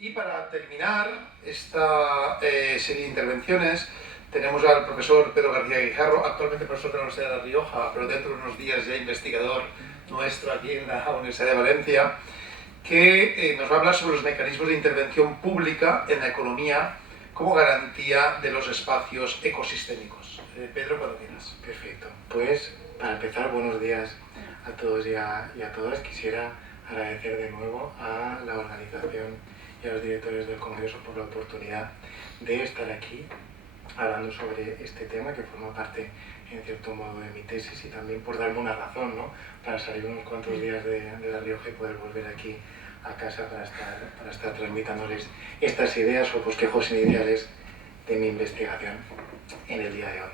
Y para terminar esta serie de intervenciones tenemos al profesor Pedro García Guijarro, actualmente profesor de la Universidad de La Rioja, pero dentro de unos días ya investigador nuestro aquí en la Universidad de Valencia, que nos va a hablar sobre los mecanismos de intervención pública en la economía como garantía de los espacios ecosistémicos. Pedro, cuando quieras. Perfecto. Pues, para empezar, buenos días a todos y a todas. Quisiera agradecer de nuevo a la organización y a los directores del Congreso por la oportunidad de estar aquí hablando sobre este tema que forma parte, en cierto modo, de mi tesis, y también por darme una razón, ¿no?, para salir unos cuantos días de La Rioja y poder volver aquí a casa para estar transmitiéndoles estas ideas o bosquejos iniciales de mi investigación en el día de hoy.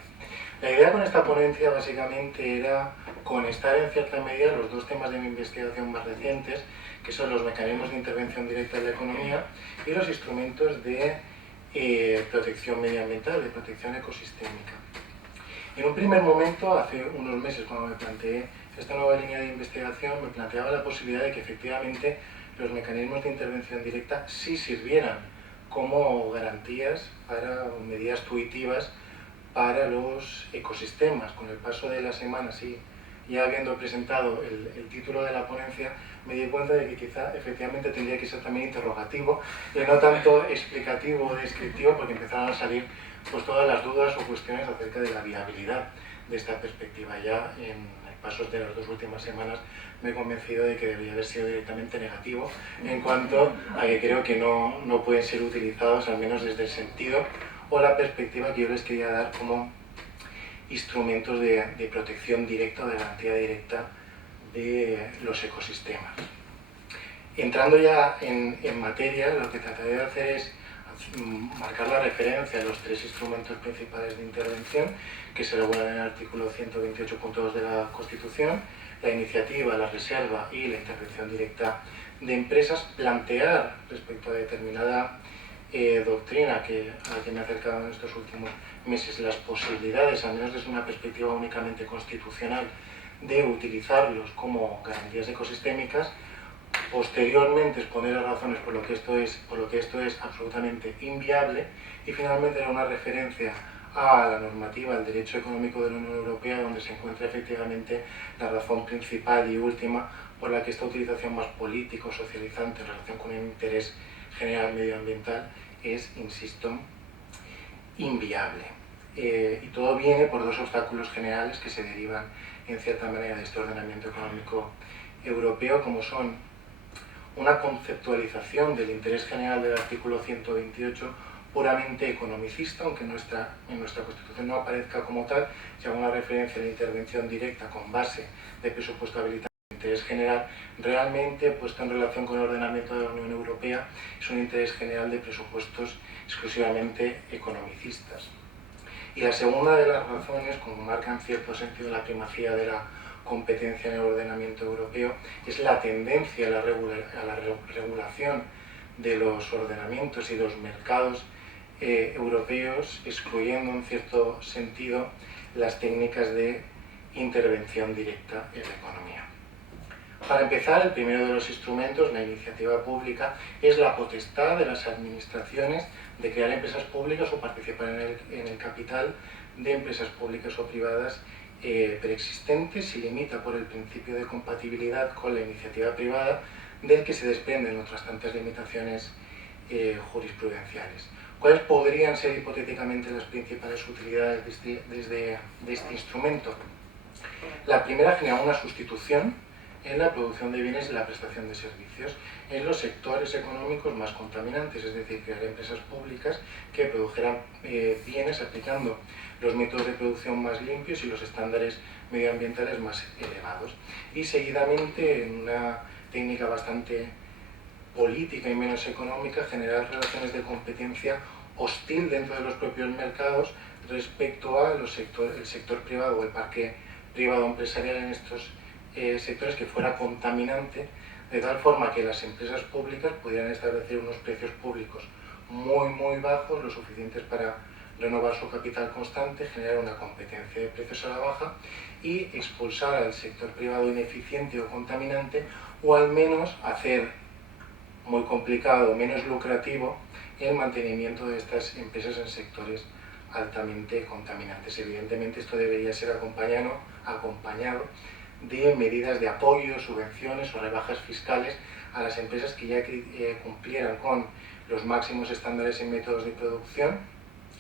La idea con esta ponencia básicamente era conectar en cierta medida los dos temas de mi investigación más recientes, que son los mecanismos de intervención directa en la economía y los instrumentos de protección medioambiental, de protección ecosistémica. En un primer momento, hace unos meses, cuando me planteé esta nueva línea de investigación, me planteaba la posibilidad de que efectivamente los mecanismos de intervención directa sí sirvieran como garantías para medidas tuitivas para los ecosistemas. Con el paso de las semanas y ya habiendo presentado el título de la ponencia, me di cuenta de que quizá efectivamente tendría que ser también interrogativo y no tanto explicativo o descriptivo, porque empezaron a salir pues todas las dudas o cuestiones acerca de la viabilidad de esta perspectiva. Ya en el paso de las dos últimas semanas me he convencido de que debería haber sido directamente negativo en cuanto a que creo que no pueden ser utilizados, al menos desde el sentido o la perspectiva que yo les quería dar como instrumentos de protección directa o de garantía directa de los ecosistemas. Entrando ya en materia, lo que trataré de hacer es marcar la referencia a los tres instrumentos principales de intervención que se regulan en el artículo 128.2 de la Constitución: la iniciativa, la reserva y la intervención directa de empresas. Plantear respecto a determinada doctrina a la que me he acercado en estos últimos meses las posibilidades, al menos desde una perspectiva únicamente constitucional, de utilizarlos como garantías ecosistémicas. Posteriormente exponer las razones por lo que esto es absolutamente inviable, y finalmente dar una referencia a la normativa, al derecho económico de la Unión Europea, donde se encuentra efectivamente la razón principal y última por la que esta utilización más político-socializante en relación con el interés general medioambiental es, insisto, inviable. Y todo viene por dos obstáculos generales que se derivan en cierta manera de este ordenamiento económico europeo, como son una conceptualización del interés general del artículo 128 puramente economicista, aunque en nuestra Constitución no aparezca como tal, se haga una referencia a la intervención directa con base de presupuesto habilitado de interés general. Realmente, puesto en relación con el ordenamiento de la Unión Europea, es un interés general de presupuestos exclusivamente economicistas. Y la segunda de las razones, como marca en cierto sentido la primacía de la competencia en el ordenamiento europeo, es la tendencia a la regulación de los ordenamientos y los mercados europeos, excluyendo en cierto sentido las técnicas de intervención directa en la economía. Para empezar, el primero de los instrumentos, la iniciativa pública, es la potestad de las administraciones de crear empresas públicas o participar en el capital de empresas públicas o privadas preexistentes, y limita por el principio de compatibilidad con la iniciativa privada, del que se desprenden otras tantas limitaciones jurisprudenciales. ¿Cuáles podrían ser hipotéticamente las principales utilidades de este instrumento? La primera, genera una sustitución en la producción de bienes y la prestación de servicios en los sectores económicos más contaminantes, es decir, crear empresas públicas que produjeran bienes aplicando los métodos de producción más limpios y los estándares medioambientales más elevados. Y seguidamente, en una técnica bastante política y menos económica, generar relaciones de competencia hostil dentro de los propios mercados respecto al sector privado o el parque privado empresarial en estos sectores, que fuera contaminante, de tal forma que las empresas públicas pudieran establecer unos precios públicos muy bajos, lo suficientes para renovar su capital constante, generar una competencia de precios a la baja y expulsar al sector privado ineficiente o contaminante, o al menos hacer muy complicado, menos lucrativo el mantenimiento de estas empresas en sectores altamente contaminantes. Evidentemente esto debería ser acompañado de medidas de apoyo, subvenciones o rebajas fiscales a las empresas que ya cumplieran con los máximos estándares en métodos de producción,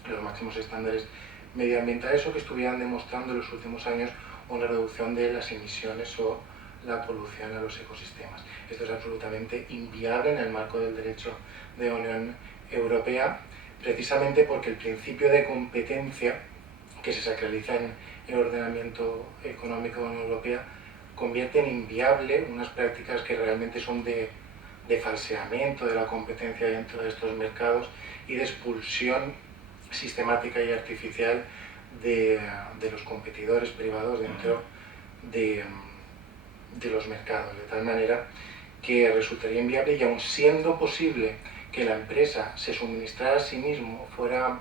los máximos estándares medioambientales o que estuvieran demostrando en los últimos años una reducción de las emisiones o la polución a los ecosistemas. Esto es absolutamente inviable en el marco del derecho de la Unión Europea, precisamente porque el principio de competencia que se sacraliza en el ordenamiento económico de la Unión Europea convierte en inviable unas prácticas que realmente son de falseamiento de la competencia dentro de estos mercados y de expulsión sistemática y artificial de los competidores privados dentro de los mercados, de tal manera que resultaría inviable, y aun siendo posible que la empresa se suministrara a sí mismo, fuera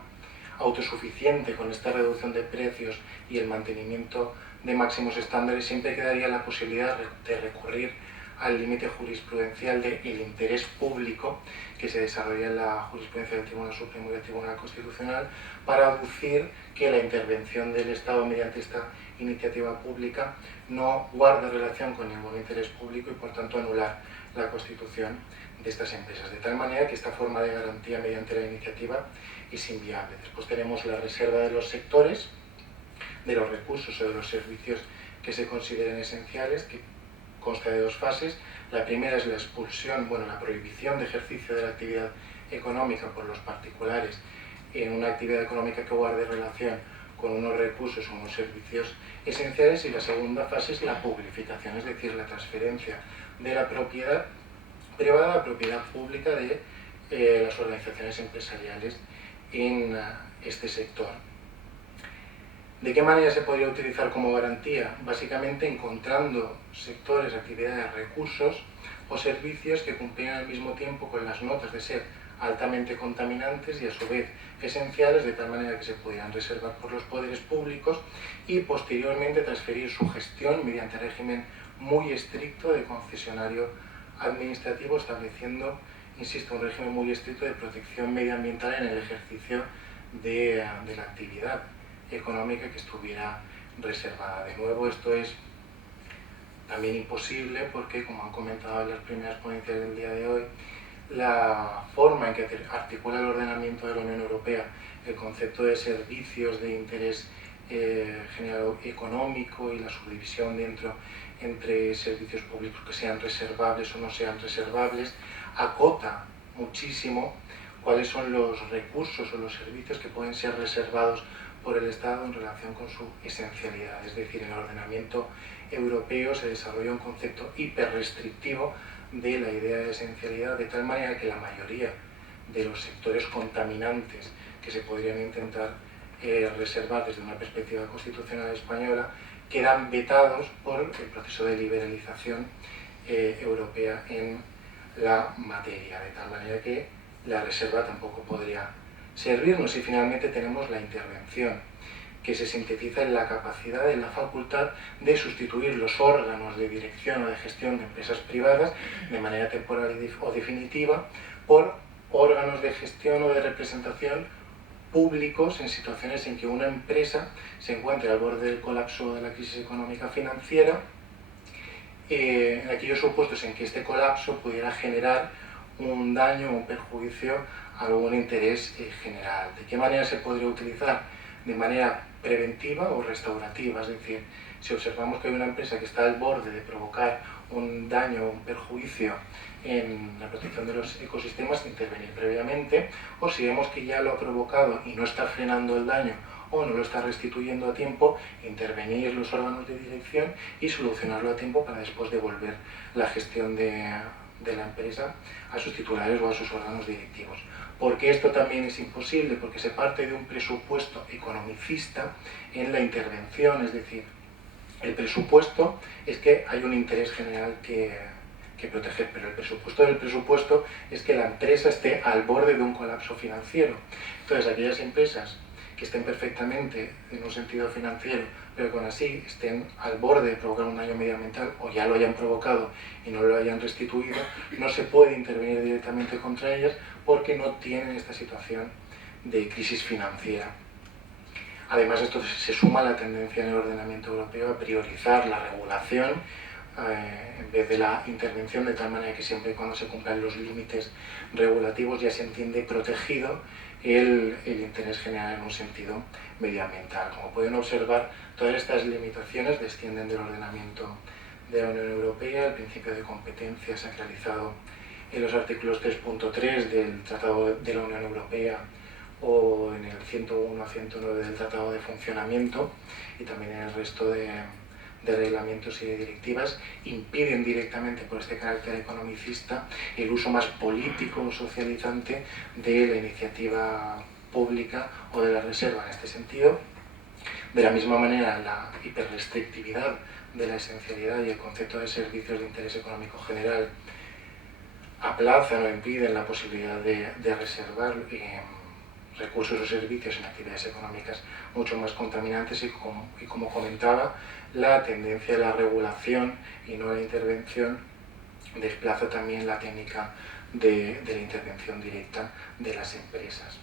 autosuficiente con esta reducción de precios y el mantenimiento de máximos estándares, siempre quedaría la posibilidad de recurrir al límite jurisprudencial del interés público que se desarrolla en la jurisprudencia del Tribunal Supremo y del Tribunal Constitucional para aducir que la intervención del Estado mediante esta iniciativa pública no guarda relación con ningún interés público y por tanto anular la constitución de estas empresas, de tal manera que esta forma de garantía mediante la iniciativa es inviable. Después tenemos la reserva de los sectores, de los recursos o de los servicios que se consideren esenciales, que consta de dos fases. La primera es la expulsión, la prohibición de ejercicio de la actividad económica por los particulares en una actividad económica que guarde relación con unos recursos o unos servicios esenciales, y la segunda fase es la publificación, es decir, la transferencia de la propiedad privada a la propiedad pública de las organizaciones empresariales en este sector. ¿De qué manera se podría utilizar como garantía? Básicamente encontrando sectores, actividades, recursos o servicios que cumplieran al mismo tiempo con las notas de ser altamente contaminantes y a su vez esenciales, de tal manera que se pudieran reservar por los poderes públicos y posteriormente transferir su gestión mediante régimen muy estricto de concesionario administrativo, estableciendo, insisto, un régimen muy estricto de protección medioambiental en el ejercicio de la actividad económica que estuviera reservada. De nuevo, esto es también imposible porque, como han comentado en las primeras ponencias del día de hoy, la forma en que articula el ordenamiento de la Unión Europea el concepto de servicios de interés general económico y la subdivisión entre servicios públicos que sean reservables o no sean reservables, acota muchísimo cuáles son los recursos o los servicios que pueden ser reservados por el Estado en relación con su esencialidad. Es decir, en el ordenamiento europeo se desarrolla un concepto hiperrestrictivo de la idea de esencialidad, de tal manera que la mayoría de los sectores contaminantes que se podrían intentar reservar desde una perspectiva constitucional española quedan vetados por el proceso de liberalización europea en la materia, de tal manera que la reserva tampoco podría servirnos. Y finalmente tenemos la intervención, que se sintetiza en la capacidad, en la facultad de sustituir los órganos de dirección o de gestión de empresas privadas de manera temporal o definitiva por órganos de gestión o de representación públicos en situaciones en que una empresa se encuentre al borde del colapso de la crisis económica financiera, en aquellos supuestos en que este colapso pudiera generar un daño o un perjuicio a algún interés general. ¿De qué manera se podría utilizar? De manera preventiva o restaurativa, es decir, si observamos que hay una empresa que está al borde de provocar un daño o un perjuicio en la protección de los ecosistemas, intervenir previamente, o si vemos que ya lo ha provocado y no está frenando el daño o no lo está restituyendo a tiempo, intervenir los órganos de dirección y solucionarlo a tiempo para después devolver la gestión de la empresa a sus titulares o a sus órganos directivos. ¿Por qué esto también es imposible? Porque se parte de un presupuesto economicista en la intervención, es decir, el presupuesto es que hay un interés general que proteger, pero el presupuesto del presupuesto es que la empresa esté al borde de un colapso financiero. Entonces, aquellas empresas que estén perfectamente, en un sentido financiero, pero que aún así estén al borde de provocar un daño medioambiental o ya lo hayan provocado y no lo hayan restituido, no se puede intervenir directamente contra ellas porque no tienen esta situación de crisis financiera. Además, esto se suma a la tendencia en el ordenamiento europeo a priorizar la regulación en vez de la intervención, de tal manera que siempre y cuando se cumplan los límites regulativos ya se entiende protegido el interés general en un sentido medioambiental. Como pueden observar, todas estas limitaciones descienden del ordenamiento de la Unión Europea. El principio de competencia sacralizado en los artículos 3.3 del Tratado de la Unión Europea o en el 101 a 109 del Tratado de Funcionamiento, y también en el resto de reglamentos y de directivas, impiden directamente, por este carácter economicista, el uso más político o socializante de la iniciativa pública o de la reserva. En este sentido, de la misma manera, la hiperrestrictividad de la esencialidad y el concepto de servicios de interés económico general aplazan o impiden la posibilidad de reservar recursos o servicios en actividades económicas mucho más contaminantes, y como comentaba, la tendencia a la regulación y no a la intervención desplaza también la técnica de la intervención directa de las empresas.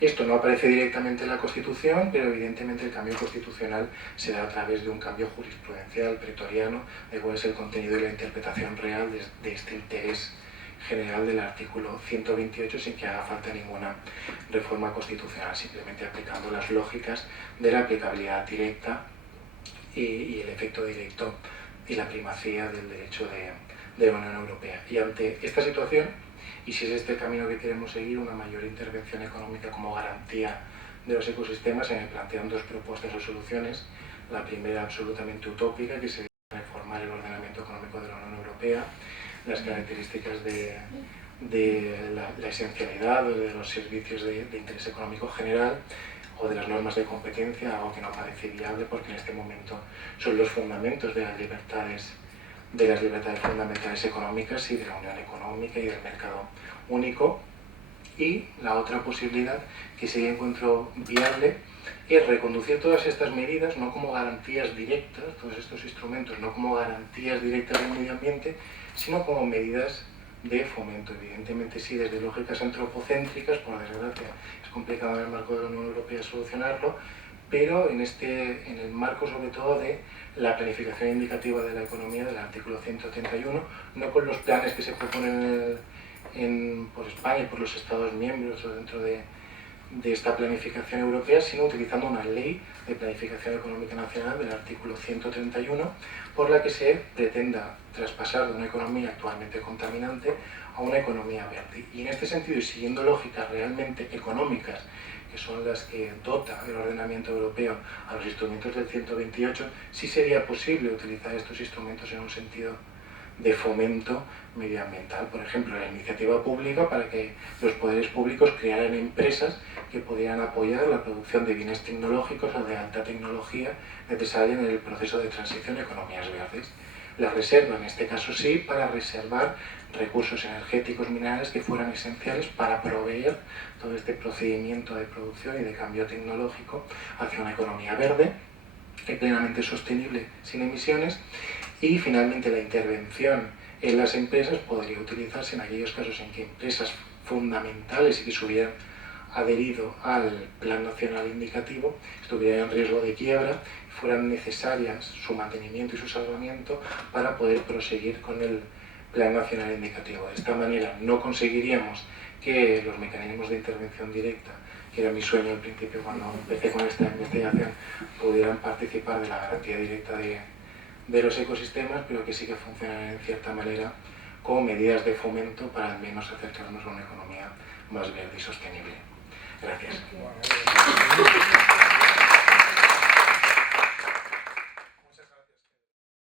Esto no aparece directamente en la Constitución, pero evidentemente el cambio constitucional se da a través de un cambio jurisprudencial pretoriano de cuál es el contenido y la interpretación real de este interés general del artículo 128, sin que haga falta ninguna reforma constitucional, simplemente aplicando las lógicas de la aplicabilidad directa y el efecto directo y la primacía del derecho de la Unión Europea. Y ante esta situación, y si es este el camino que queremos seguir, una mayor intervención económica como garantía de los ecosistemas, se me plantean dos propuestas o soluciones. La primera, absolutamente utópica, que sería reformar el ordenamiento económico de la Unión Europea, las características de la esencialidad o de los servicios de interés económico general o de las normas de competencia, algo que no parece viable porque en este momento son los fundamentos de las libertades fundamentales económicas y de la unión económica y del mercado único. Y la otra posibilidad que sí encuentro viable es reconducir todas estas medidas no como garantías directas, todos estos instrumentos no como garantías directas del medio ambiente, sino como medidas de fomento. Evidentemente sí, desde lógicas antropocéntricas, por desgracia es complicado en el marco de la Unión Europea solucionarlo, pero en el marco sobre todo de la planificación indicativa de la economía del artículo 131, no con los planes que se proponen por España y por los Estados miembros o dentro de esta planificación europea, sino utilizando una ley de planificación económica nacional del artículo 131, por la que se pretenda traspasar de una economía actualmente contaminante a una economía verde. Y en este sentido, y siguiendo lógicas realmente económicas, que son las que dota el ordenamiento europeo a los instrumentos del 128, sí sería posible utilizar estos instrumentos en un sentido de fomento medioambiental. Por ejemplo, la iniciativa pública para que los poderes públicos crearan empresas que pudieran apoyar la producción de bienes tecnológicos o de alta tecnología necesaria en el proceso de transición a economías verdes. La reserva, en este caso sí, para reservar recursos energéticos minerales que fueran esenciales para proveer todo este procedimiento de producción y de cambio tecnológico hacia una economía verde y plenamente sostenible, sin emisiones. Y finalmente la intervención en las empresas podría utilizarse en aquellos casos en que empresas fundamentales y que se hubieran adherido al Plan Nacional Indicativo estuvieran en riesgo de quiebra, fueran necesarias su mantenimiento y su salvamiento para poder proseguir con el Plan Nacional Indicativo. De esta manera no conseguiríamos que los mecanismos de intervención directa, que era mi sueño al principio cuando empecé con esta investigación, pudieran participar de la garantía directa de los ecosistemas, pero que sí que funcionan en cierta manera como medidas de fomento para al menos acercarnos a una economía más verde y sostenible. Gracias.